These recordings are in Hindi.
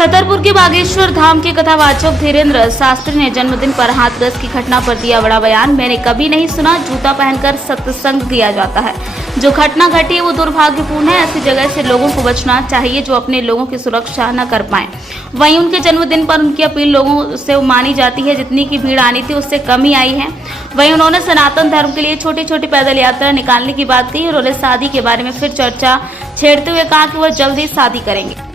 छतरपुर के बागेश्वर धाम के कथावाचक धीरेन्द्र शास्त्री ने जन्मदिन पर हाथरस की घटना पर दिया बड़ा बयान। मैंने कभी नहीं सुना जूता पहनकर सत्संग किया जाता है। जो घटना घटी है वो दुर्भाग्यपूर्ण है। ऐसी जगह से लोगों को बचना चाहिए जो अपने लोगों की सुरक्षा न कर पाए। वहीं उनके जन्मदिन पर उनकी अपील लोगों से मानी जाती है। जितनी की भीड़ आनी थी उससे कम ही आई है। वहीं उन्होंने सनातन धर्म के लिए छोटी छोटी पैदल यात्रा निकालने की बात कही। उन्होंने शादी के बारे में फिर चर्चा छेड़ते हुए कहा कि वह जल्द ही शादी करेंगे।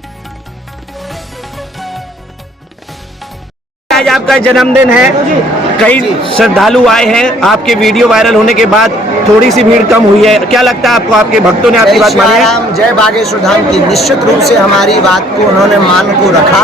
आज आपका जन्मदिन है, कई श्रद्धालु आए हैं। आपके वीडियो वायरल होने के बाद थोड़ी सी भीड़ कम हुई है, क्या लगता है आपको? आपके भक्तों ने आपकी बात मानी है? जय बागेश्वर धाम की निश्चित रूप से हमारी बात को उन्होंने मान को रखा।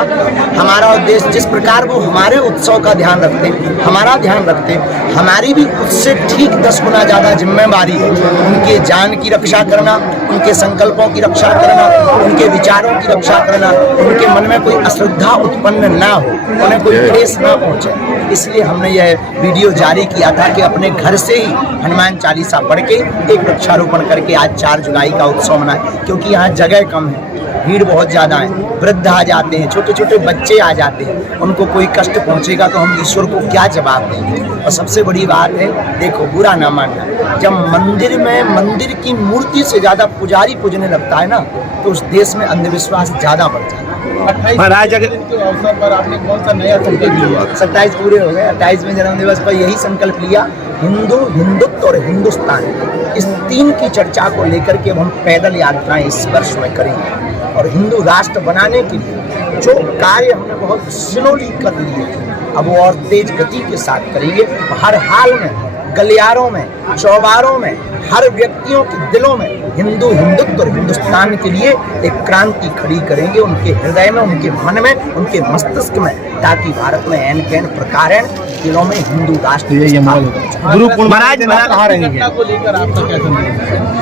हमारा उद्देश्य जिस प्रकार वो हमारे उत्सव का ध्यान रखते, हमारा ध्यान रखते, हमारी भी उससे ठीक 10 गुना ज़्यादा जिम्मेवारी है। उनके जान की रक्षा करना, उनके संकल्पों की रक्षा करना, उनके विचारों की रक्षा करना, उनके मन में कोई अश्रद्धा उत्पन्न ना हो, उन्हें कोई ठेस ना पहुँचे। इसलिए हमने यह वीडियो जारी किया था कि अपने घर से ही हनुमान चालीसा पढ़ के एक वृक्षारोपण करके आज 4 जुलाई का उत्सव मनाएं। क्योंकि यहाँ जगह कम है, भीड़ बहुत ज़्यादा है, वृद्ध आ जाते हैं, छोटे छोटे बच्चे आ जाते हैं, उनको कोई कष्ट पहुँचेगा तो हम ईश्वर को क्या जवाब देंगे। और सबसे बड़ी बात है, देखो बुरा ना मानना, जब मंदिर में मंदिर की मूर्ति से ज़्यादा पुजारी पूजने लगता है ना, तो उस देश में अंधविश्वास ज़्यादा बढ़ जाता है। महाराज अगर के अवसर पर आपने कौन सा नया संकल्प लिया? 27 पूरे हो गए। 28वें जन्मदिवस पर यही संकल्प लिया, हिंदू, हिंदुत्व और हिंदुस्तान, इस 3 की चर्चा को लेकर के हम पैदल यात्राएं इस वर्ष में करेंगे। और हिंदू राष्ट्र बनाने के लिए जो कार्य हमने बहुत स्लोली कर लिए, अब वो और तेज गति के साथ करेंगे। हर हाल में, गलियारों में, चौबारों में, हर व्यक्तियों के दिलों में हिंदू, हिंदुत्व और हिंदुस्तान के लिए एक क्रांति खड़ी करेंगे, उनके हृदय में, उनके मन में, उनके मस्तिष्क में, ताकि भारत में एन कैन प्रकार दिलों में हिंदू राष्ट्र महाराज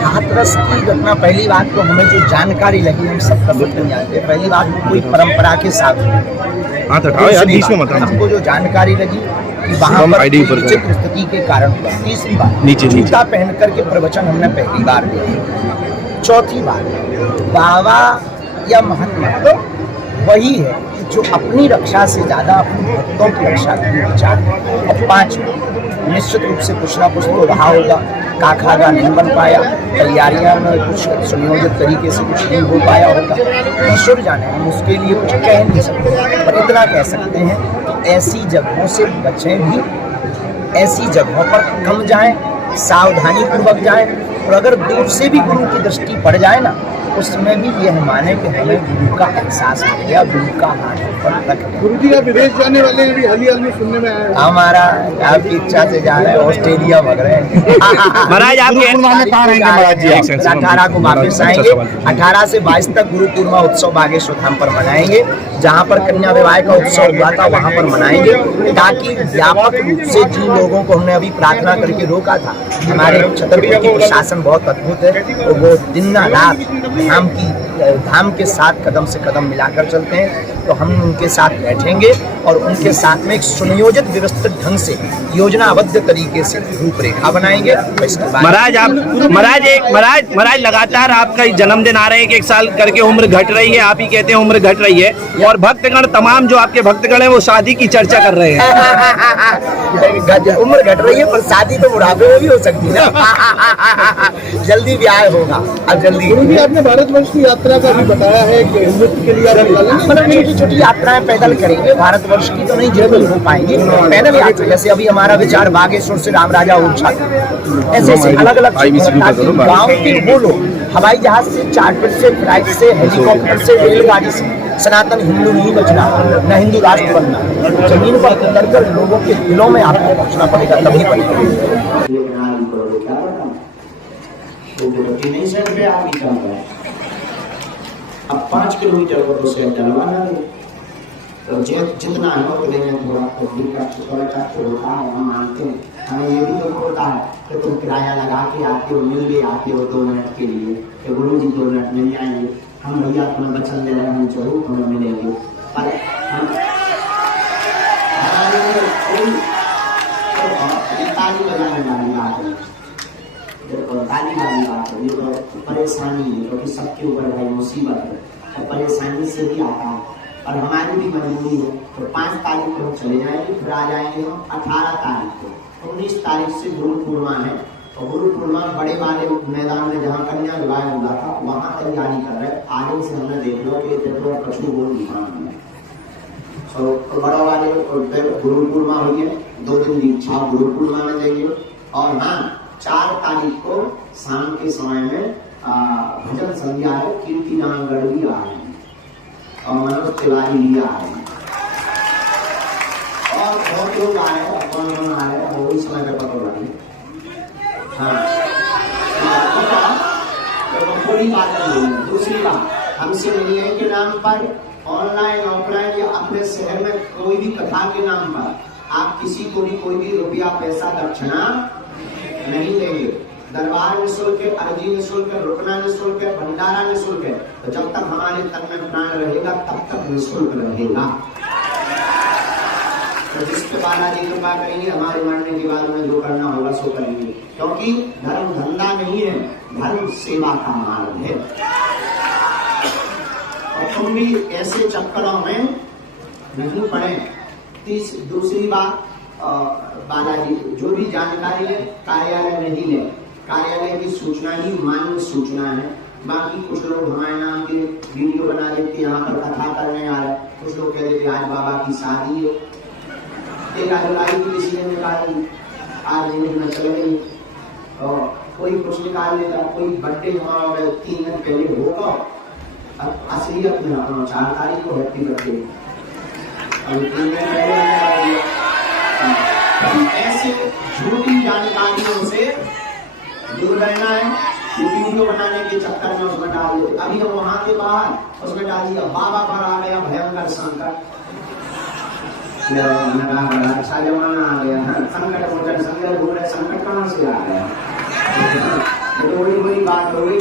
हाथरस की घटना, पहली बात तो हमें जो जानकारी लगी, हम सब नहीं जानते। पहली बात कोई परंपरा के साथ हमको जो जानकारी लगी कि वहाँ पर विचित्र स्थिति के कारण। तीसरी बात, जूता पहन करके प्रवचन हमने पहली बार दिया। चौथी बात, बाबा या महात्मा तो वही है जो अपनी रक्षा से ज्यादा अपने भक्तों की रक्षा के लिए विचार। और 5, निश्चित रूप से कुछ ना कुछ तो रहा होगा, काखागा नहीं बन पाया, तैयारियां में कुछ सुनियोजित तरीके से कुछ नहीं हो पाया होगा, ईश्वर जाने, हम उसके लिए कुछ कह नहीं सकते। पर इतना कह सकते हैं कि ऐसी जगहों से बचें भी, ऐसी जगहों पर कम जाएं, सावधानी पूर्वक जाएं। और अगर दूर से भी गुरु की दृष्टि पड़ जाए ना, उसमें भी यह माने कि हमें गुरु का एहसास हो गया, गुरु का हाथ पर रख गया। गुरु जी आप विदेश जाने वाले हैं, हाल में सुनने में आया। हमारा आपकी इच्छा से जा रहे हैं, ऑस्ट्रेलिया भग रहे हैं। महाराज आप कहाँ रहेंगे महाराज जी? 18 को वापस आएंगे। 18 से 22 तक गुरु पूर्णिमा उत्सव बागेश्वर धाम पर मनाएंगे। जहाँ पर कन्या विवाह का उत्सव हुआ था वहाँ पर मनाएंगे, ताकि व्यापक रूप से जिन लोगों को हमने अभी प्रार्थना करके रोका था, हमारे छतरपुर की प्रशासन बहुत अद्भुत है, और वो दिन रात धाम के साथ कदम से कदम मिलाकर चलते हैं। तो हम उनके साथ बैठेंगे और उनके साथ में एक सुनियोजित व्यवस्थित ढंग से योजनाबद्ध तरीके से रूपरेखा बनाएंगे। महाराज लगातार आपका जन्मदिन आ रहे हैं, एक साल करके उम्र घट रही है, आप ही कहते हैं उम्र घट रही है, और भक्तगण तमाम जो आपके भक्तगण हैं वो शादी की चर्चा कर रहे हैं। उम्र घट रही है पर शादी तो बुढ़ापे में भी हो सकती है ना। जल्दी ब्याह होगा। अब जल्दी आपने भारतवर्ष की यात्रा का भी बताया है कि हिंदुत्व के लिए छोटी छोटी यात्राएं पैदल करेंगे। भारतवर्ष की तो नहीं जरूर हो पाएंगी, पैदल यात्रा। जैसे अभी हमारा विचार बागेश्वर से राम राजा ओरछा, ऐसे अलग अलग गाँव के वो लोग हवाई जहाज से, चार्टर से, फ्लाइट से, हेलीकॉप्टर से, रेलगाड़ी से, सनातन हिंदू नहीं बचना, न हिंदू राष्ट्र बनना, जमीन पर उतरकर लोगों के दिलों में आपको पहुंचना पड़ेगा, तभी अब 5 किलोमीटर को तो से डलवाना है, तो जितना है वो लेने थोड़ा तो होता है। हम मानते हैं, हमें ये भी तो होता है कि तुम किराया लगा के आते हो, मिल के आते हो 2 मिनट के लिए, तो गुरु जी 2 मिनट मिल जाएंगे, हम भैया तुम्हें वचन दे रहे हैं, हम जरूर तुम्हें मिलेंगे। पर ताली बजाने वाली बात है, ताली वाली बात है, ये तो परेशानी है, क्योंकि सबके ऊपर भाई मुसीबत है, और परेशानी से ही आता है। और हमारी भी मजबूरी है। तो 5 तारीख को हम चले जाएंगे, फिर आ जाएंगे हम 18 तारीख को। 19 तारीख से गुरु पूर्णिमा है, और गुरु पूर्णिमा बड़े वाले मैदान में जहाँ कन्या विवाह हुआ था वहाँ तैयारी कर रहे। आगे से हमने देख लो कि देखो कछु बोल निकाल तो बड़ा वाले गुरु पूर्णिमा हुई है, 2 दिन दीक्षा गुरु पूर्णिमा में देंगे। और हाँ, 4 तारीख को शाम के समय में भजन संध्या है, कीर्ति नामगढ़ भी आ रहे हैं और मनोज तिवारी भी आ रहे हैं और बहुत लोग आ रहे हैं, कौन आ रहे हैं वो भी समय पे पता लगे। हाँ, तो थोड़ी बात है। दूसरी बात, हमसे मिलने के नाम पर ऑनलाइन ऑफलाइन या अपने शहर में कोई भी कथा के नाम पर आप किसी को भी कोई भी रुपया पैसा दक्षिणा नहीं लेंगे। दरबार निःशुल्क है, अर्जी निःशुल्क है, रुकना निःशुल्क है, भंडारा निःशुल्क है। तो जब तक हमारे तन में प्राण रहेगा तब तक निःशुल्क रहेगा। तो जिस पे बालाजी कृपा करेंगे, हमारे मरने के बाद में जो करना होगा सो करेंगे, क्योंकि धर्म धंधा नहीं है, धर्म सेवा का मार्ग है। और तुम भी ऐसे चक्करों में नहीं पड़े। दूसरी बात, बालाजी जो भी जानकारी है कार्यालय में ही ले। कार्यालय की सूचना ही मान्य सूचना है। बाकी कुछ लोग हमारे नाम के वीडियो बना देते, यहाँ पर कथा करने आ रहे, कुछ लोग कह देते आज बाबा की शादी है, 13 जुलाई की किसी ने निकाली, आज में चल गई, और कोई कुछ निकाल लेता, कोई बर्थडे हमारा 3 दिन पहले होगा, असलियत में अपना 4 तारीख को हैप्पी बर्थडे। ऐसे झूठी जानकारियों से दूर रहना है। वीडियो बनाने के चक्कर में उसमें डाल दे। अभी हम वहां के बाहर उसमें डाल दिया बाबा पर आ गया भयंकर संकट, अच्छा जमाना आ गया, संकट मोचन संकट कहाँ से आ गया? बड़ी बड़ी बात हो गई।